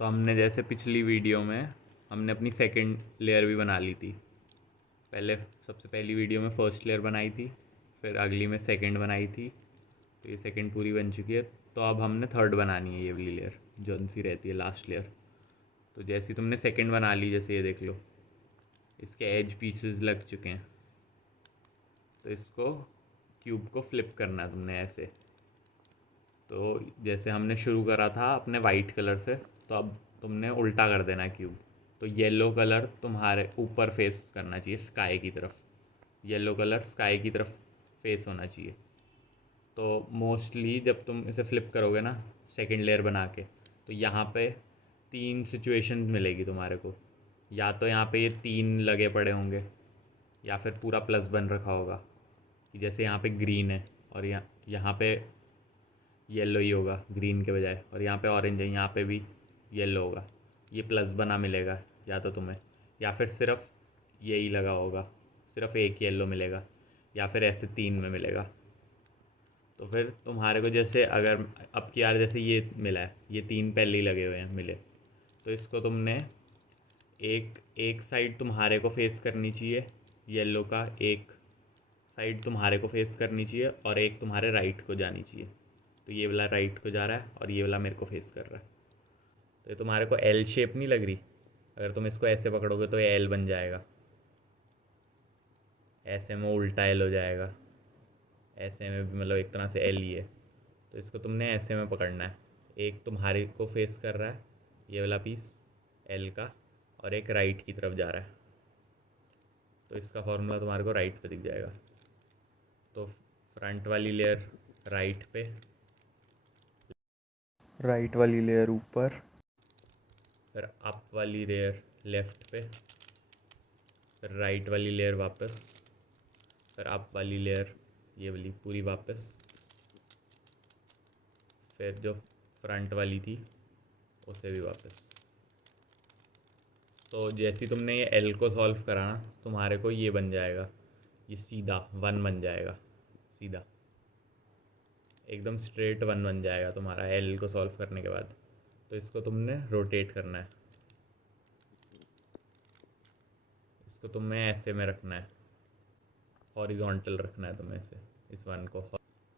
तो हमने जैसे पिछली वीडियो में हमने अपनी सेकंड लेयर भी बना ली थी। पहले सबसे पहली वीडियो में फर्स्ट लेयर बनाई थी, फिर अगली में सेकंड बनाई थी। तो ये सेकंड पूरी बन चुकी है। तो अब हमने थर्ड बनानी है, ये वाली लेयर जो सी रहती है लास्ट लेयर। तो जैसी तुमने सेकंड बना ली, जैसे ये देख लो इसके एज पीसेस लग चुके हैं। तो इसको क्यूब को फ्लिप करना है तुमने ऐसे। तो जैसे हमने शुरू करा था अपने वाइट कलर से, तो अब तुमने उल्टा कर देना है क्यूब। तो येलो कलर तुम्हारे ऊपर फेस करना चाहिए, स्काई की तरफ। येलो कलर स्काई की तरफ फेस होना चाहिए। तो मोस्टली जब तुम इसे फ्लिप करोगे ना सेकंड लेयर बना के, तो यहाँ पे तीन सिचुएशन मिलेगी तुम्हारे को। या तो यहाँ पे ये तीन लगे पड़े होंगे, या फिर पूरा प्लस बन रखा होगा कि जैसे यहाँ पे ग्रीन है और यहाँ पे येलो ही होगा ग्रीन के बजाय, और यहाँ पे ऑरेंज है, यहाँ पे भी येलो होगा। ये प्लस बना मिलेगा या तो तुम्हें, या फिर सिर्फ यही लगा होगा, सिर्फ एक येलो मिलेगा, या फिर ऐसे तीन में मिलेगा। तो फिर तुम्हारे को जैसे अगर अब की यार जैसे ये मिला है, ये तीन पहले ही लगे हुए हैं मिले, तो इसको तुमने एक एक साइड तुम्हारे को फेस करनी चाहिए येलो का, एक साइड तुम्हारे को फेस करनी चाहिए और एक तुम्हारे राइट को जानी चाहिए। तो ये वाला राइट को जा रहा है और ये वाला मेरे को फेस कर रहा है। तो ये तुम्हारे को एल शेप नहीं लग रही? अगर तुम इसको ऐसे पकड़ोगे तो ये एल बन जाएगा, ऐसे में उल्टा एल हो जाएगा, ऐसे में भी मतलब एक तरह से एल ही है। तो इसको तुमने ऐसे में पकड़ना है। एक तुम्हारे को फेस कर रहा है ये वाला पीस एल का, और एक राइट की तरफ जा रहा है। तो इसका फॉर्मूला तुम्हारे को राइट पे दिख जाएगा। तो फ्रंट वाली लेयर राइट पे, राइट वाली लेयर ऊपर, फिर अप वाली लेयर लेफ़्ट पे, फिर राइट वाली लेयर वापस, फिर अप वाली लेयर ये वाली पूरी वापस, फिर जो फ्रंट वाली थी उसे भी वापस। तो जैसे तुमने ये एल को सॉल्व करा ना, तुम्हारे को ये बन जाएगा, ये सीधा वन बन जाएगा, सीधा एकदम स्ट्रेट वन बन जाएगा तुम्हारा एल को सॉल्व करने के बाद। तो इसको तुमने रोटेट करना है, इसको तुम्हें ऐसे में रखना है, हॉरिजॉन्टल रखना है तुम्हें इसे, इस वन को,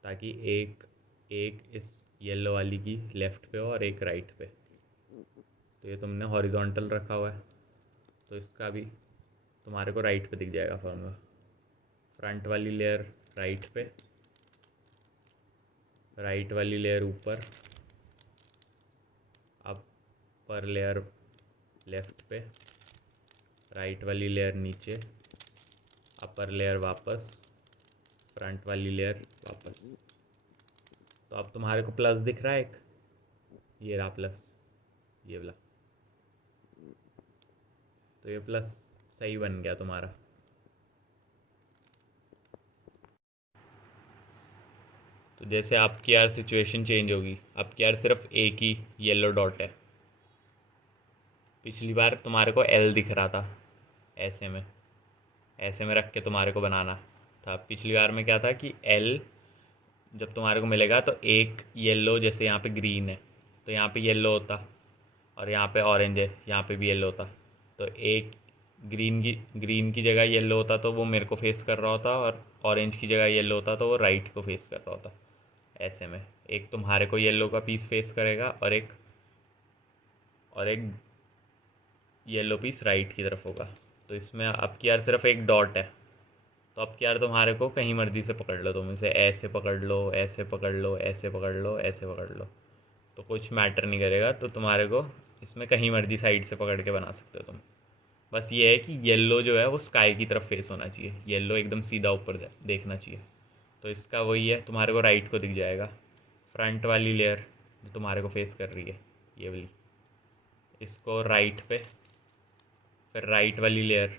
ताकि एक एक इस येलो वाली की लेफ़्ट पे हो और एक राइट पे। तो ये तुमने हॉरिजॉन्टल रखा हुआ है, तो इसका भी तुम्हारे को राइट पे दिख जाएगा फॉर्मूला। फ्रंट वाली लेयर राइट पे, राइट वाली लेयर ऊपर, अपर लेयर लेफ़्ट पे, राइट वाली लेयर नीचे, अपर लेयर वापस, फ्रंट वाली लेयर वापस। तो अब तुम्हारे को प्लस दिख रहा है एक, ये रहा प्लस, ये वाला। तो ये प्लस सही बन गया तुम्हारा। तो जैसे आपकी यार सिचुएशन चेंज होगी, आपकी यार सिर्फ एक ही येलो डॉट है। पिछली बार तुम्हारे को एल दिख रहा था, ऐसे में, ऐसे में रख के तुम्हारे को बनाना था। पिछली बार में क्या था कि एल जब तुम्हारे को मिलेगा तो एक येलो, जैसे यहाँ पे ग्रीन है तो यहाँ पे येलो होता, और यहाँ पे ऑरेंज है यहाँ पे भी येलो होता। तो एक ग्रीन की जगह येलो होता तो वो मेरे को फेस कर रहा होता, और ऑरेंज की जगह येलो होता तो वो राइट को फेस कर रहा होता। ऐसे में एक तुम्हारे को येलो का पीस फेस करेगा और एक येलो पीस राइट की तरफ होगा। तो इसमें अब की यार सिर्फ एक डॉट है। तो अब की यार तुम्हारे को कहीं मर्जी से पकड़ लो, तुम इसे ऐसे पकड़ लो, ऐसे पकड़ लो, ऐसे पकड़ लो, ऐसे पकड़ लो, तो कुछ मैटर नहीं करेगा। तो तुम्हारे को इसमें कहीं मर्जी साइड से पकड़ के बना सकते हो तुम। बस ये है कि येलो जो है वो स्काई की तरफ फेस होना चाहिए, येलो एकदम सीधा ऊपर देखना चाहिए। तो इसका वही है, तुम्हारे को राइट को दिख जाएगा। फ्रंट वाली लेयर जो तुम्हारे को फेस कर रही है ये वाली, इसको राइट पे, फिर राइट वाली लेयर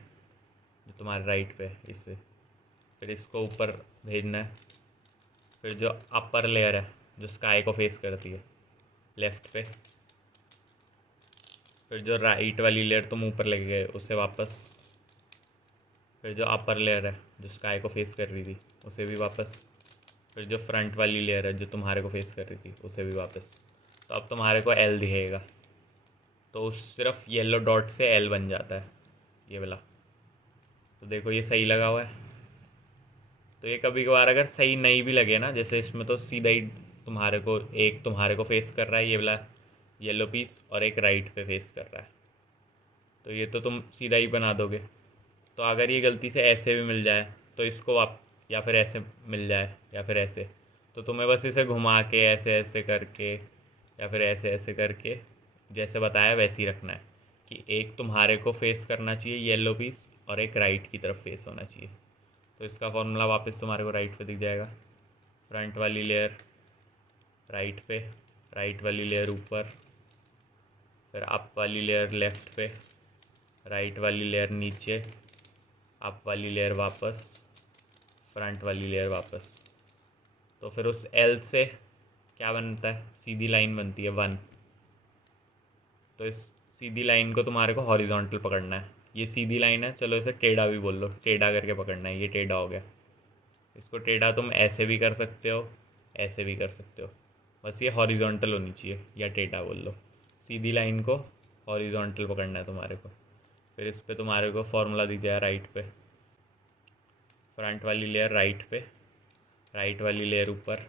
जो तुम्हारे राइट पे है इससे, फिर इसको ऊपर भेजना है। फिर जो अपर लेयर है जो स्काई को फेस करती है लेफ़्ट पे, फिर जो राइट वाली लेयर तुम ऊपर लेके गए उसे वापस, फिर जो अपर लेयर है जो स्काई को फेस कर रही थी उसे भी वापस, फिर जो फ्रंट वाली लेयर है जो तुम्हारे को फेस कर रही थी उसे भी वापस। तो अब तुम्हारे को एल दिखेगा, तो उस सिर्फ येलो डॉट से एल बन जाता है, ये वाला। तो देखो ये सही लगा हुआ है। तो ये कभी कभार अगर सही नहीं भी लगे ना, जैसे इसमें तो सीधा ही तुम्हारे को फेस कर रहा है ये वाला येलो पीस, और एक राइट पे फेस कर रहा है, तो ये तो तुम सीधा ही बना दोगे। तो अगर ये गलती से ऐसे भी मिल जाए तो इसको आप, या फिर ऐसे मिल जाए या फिर ऐसे, तो तुम्हें बस इसे घुमा के ऐसे ऐसे करके या फिर ऐसे ऐसे करके जैसे बताया वैसे ही रखना है कि एक तुम्हारे को फेस करना चाहिए येलो पीस और एक राइट की तरफ फेस होना चाहिए। तो इसका फॉर्मूला वापस तुम्हारे को राइट पे दिख जाएगा। फ्रंट वाली लेयर राइट पे, राइट वाली लेयर ऊपर, फिर अप वाली लेयर लेफ़्ट पे, राइट वाली लेयर नीचे, अप वाली लेयर वापस, फ्रंट वाली लेयर वापस। तो फिर उस एल से क्या बनता है, सीधी लाइन बनती है 1। तो इस सीधी लाइन को तुम्हारे को हॉरिजॉन्टल पकड़ना है। ये सीधी लाइन है, चलो इसे टेढ़ा भी बोल लो, टेढ़ा करके पकड़ना है। ये टेढ़ा हो गया। इसको टेढ़ा तुम ऐसे भी कर सकते हो, ऐसे भी कर सकते हो, बस ये हॉरिजॉन्टल होनी चाहिए, या टेढ़ा बोल लो। सीधी लाइन को हॉरिजॉन्टल पकड़ना है तुम्हारे को। फिर इस पे तुम्हारे को फॉर्मूला दिख जाए राइट पे, फ्रंट वाली लेयर राइट पे, राइट वाली लेयर ऊपर,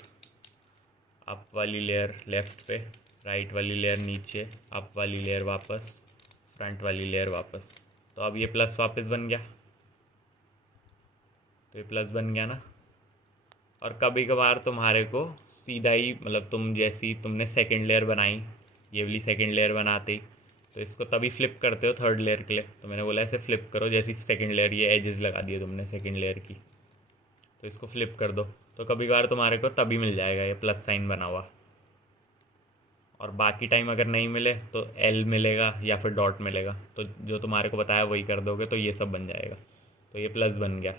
अप वाली लेयर लेफ़्ट पे, राइट वाली लेयर नीचे, अप वाली लेयर वापस, फ्रंट वाली लेयर वापस। तो अब ये प्लस वापस बन गया। तो ये प्लस बन गया ना। और कभी कभार तुम्हारे को सीधा ही, मतलब तुम जैसी तुमने सेकंड लेयर बनाई, ये वाली सेकंड लेयर बनाते ही, तो इसको तभी फ्लिप करते हो थर्ड लेयर के लिए। तो मैंने बोला ऐसे फ्लिप करो, जैसी सेकंड लेयर, ये एजेस लगा दिए तुमने सेकंड लेयर की, तो इसको फ्लिप कर दो। तो कभी कभार तुम्हारे को तभी मिल जाएगा ये प्लस साइन बना हुआ। और बाकी टाइम अगर नहीं मिले तो एल मिलेगा या फिर डॉट मिलेगा। तो जो तुम्हारे को बताया वही कर दोगे, तो ये सब बन जाएगा। तो ये प्लस बन गया।